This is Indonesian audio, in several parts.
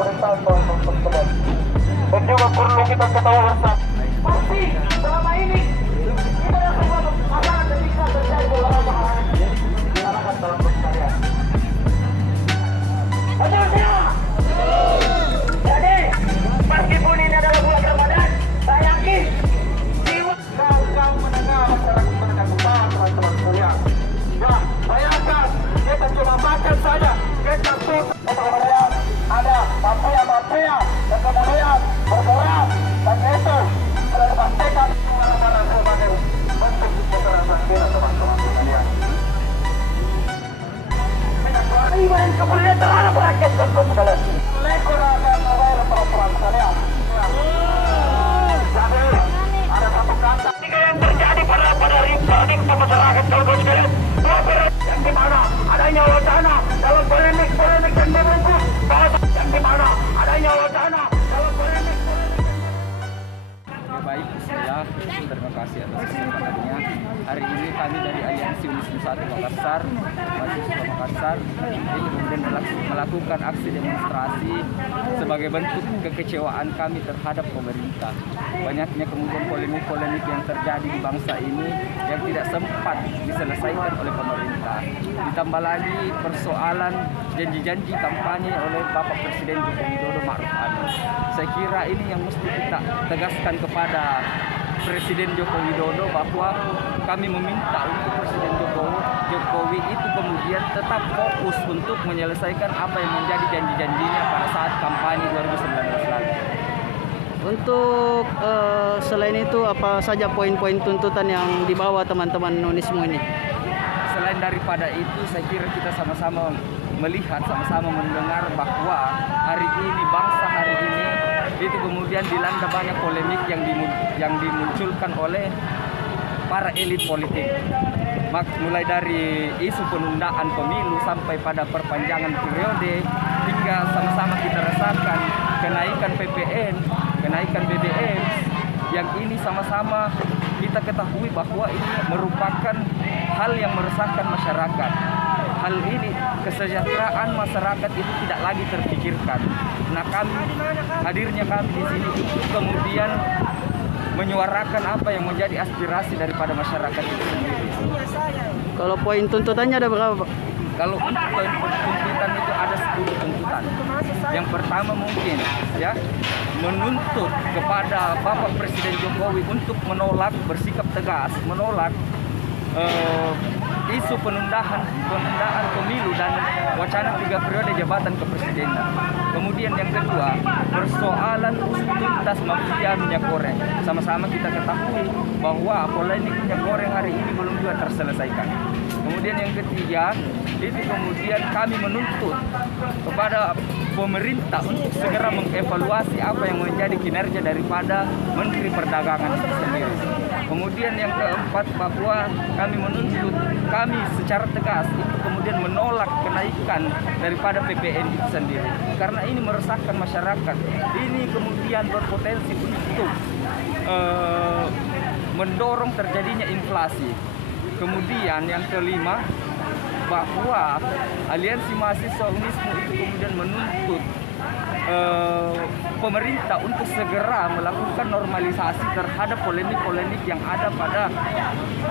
pemerintahan tersebut. Dan juga perlu kita ketahui bersama. Pasti selama ini kita yang semua masalah dan bisa terjadi dalam masyarakat dalam berkarya. Betul semua. Jadi meskipun ini adalah bulan Ramadan, saya yakin jiwa kaum menengah masyarakat menengah ke bawah teman-teman sekalian. Ya, bayangkan kita cuma makan saja, kita tutup. Kemudian ada mafia-mafia dan kemudian bergerak dan itu sudah dipastikan mana sebagai bentuk kekerasan kita teman-teman sekalian. Iman kemudian terhadap rakyat tersebut sekalian. Lekor akan mengawal perempuan sekalian. Jadi ada satu kata yang terjadi pada ring masyarakat tersebut sekalian. Yang di mana adanya wacana dalam polemik yang dibungkus bahasa yang di mana adanya wacana dalam polemik. Baik, saya terima kasih atas kesempatannya. Hari ini kami dari Aliansi Unism 1 Makassar, mahasiswa Makassar, ini kemudian melakukan aksi demonstrasi sebagai bentuk kekecewaan kami terhadap pemerintah. Banyaknya kemudian polemik-polemik yang terjadi di bangsa ini yang tidak sempat diselesaikan oleh pemerintah. Ditambah lagi persoalan janji-janji kampanye oleh Bapak Presiden Joko Widodo Ma'ruf Amin. Saya kira ini yang mesti kita tegaskan kepada Presiden Joko Widodo bahwa kami meminta untuk Presiden Jokowi itu kemudian tetap fokus untuk menyelesaikan apa yang menjadi janji-janjinya pada saat kampanye 2019 lalu. Untuk selain itu apa saja poin-poin tuntutan yang dibawa teman-teman Unismu ini? Selain daripada itu, saya kira kita sama-sama melihat, sama-sama mendengar bahwa hari ini, bangsa hari ini itu kemudian dilanda banyak polemik yang dimunculkan oleh para elit politik. Mulai dari isu penundaan pemilu sampai pada perpanjangan periode, hingga sama-sama kita rasakan kenaikan PPN, kenaikan BBM, yang ini sama-sama kita ketahui bahwa ini merupakan hal yang meresahkan masyarakat. Hal ini, kesejahteraan masyarakat itu tidak lagi terpikirkan. Nah, hadirnya kami di sini itu kemudian menyuarakan apa yang menjadi aspirasi daripada masyarakat itu sendiri. Kalau poin tuntutannya ada berapa, Pak? Kalau untuk poin tuntutan itu ada 10 tuntutan. Yang pertama mungkin ya menuntut kepada Bapak Presiden Jokowi untuk menolak, bersikap tegas menolak isu penundaan pemilu dan wacana 3 periode jabatan kepresidenan. Kemudian yang kedua, persoalan tuntas mafia minyak goreng. Sama-sama kita ketahui bahwa polemik minyak goreng hari ini belum juga terselesaikan. Kemudian yang ketiga, itu kemudian kami menuntut kepada pemerintah untuk segera mengevaluasi apa yang menjadi kinerja daripada Menteri Perdagangan itu sendiri. Kemudian yang keempat, bahwa kami menuntut, kami secara tegas itu kemudian menolak kenaikan daripada PPN itu sendiri. Karena ini meresahkan masyarakat. Ini kemudian berpotensi untuk mendorong terjadinya inflasi. Kemudian yang kelima, bahwa Aliansi Mahasiswa Unismu itu kemudian menuntut pemerintah untuk segera melakukan normalisasi terhadap polemik-polemik yang ada pada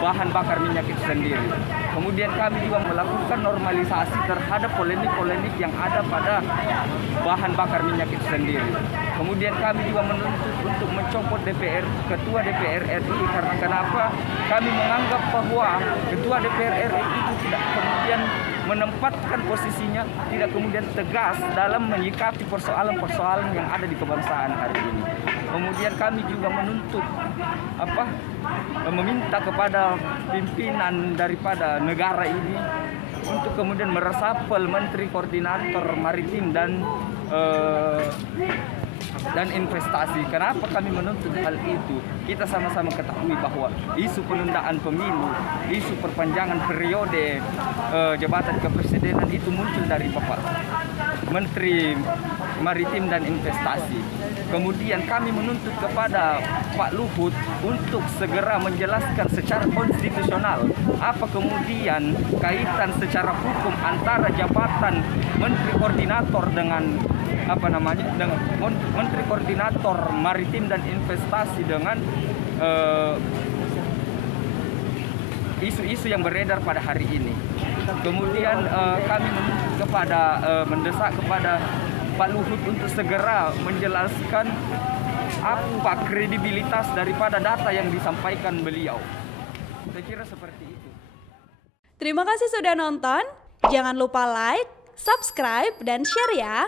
bahan bakar minyak itu sendiri. Kemudian kami juga melakukan normalisasi terhadap polemik-polemik yang ada pada bahan bakar minyak itu sendiri. Kemudian kami juga menuntut untuk mencopot Ketua DPR RI. Karena kenapa? Kami menganggap bahwa Ketua DPR RI itu tidak kemudian menempatkan posisinya, tidak kemudian tegas dalam menyikapi persoalan-persoalan yang ada di kebangsaan hari ini. Kemudian kami juga menuntut meminta kepada pimpinan daripada negara ini untuk kemudian meresapel Menteri Koordinator Maritim dan investasi. Kenapa kami menuntut hal itu? Kita sama-sama ketahui bahwa isu penundaan pemilu, isu perpanjangan periode jabatan kepresidenan itu muncul dari Bapak Menteri Maritim dan Investasi. Kemudian kami menuntut kepada Pak Luhut untuk segera menjelaskan secara konstitusional apa kemudian kaitan secara hukum antara jabatan Menteri Koordinator dengan dengan Menteri Koordinator Maritim dan Investasi dengan isu-isu yang beredar pada hari ini. Kemudian kami mendesak kepada Pak Luhut untuk segera menjelaskan apa kredibilitas daripada data yang disampaikan beliau. Saya kira seperti itu. Terima kasih sudah nonton. Jangan lupa like, subscribe, dan share ya.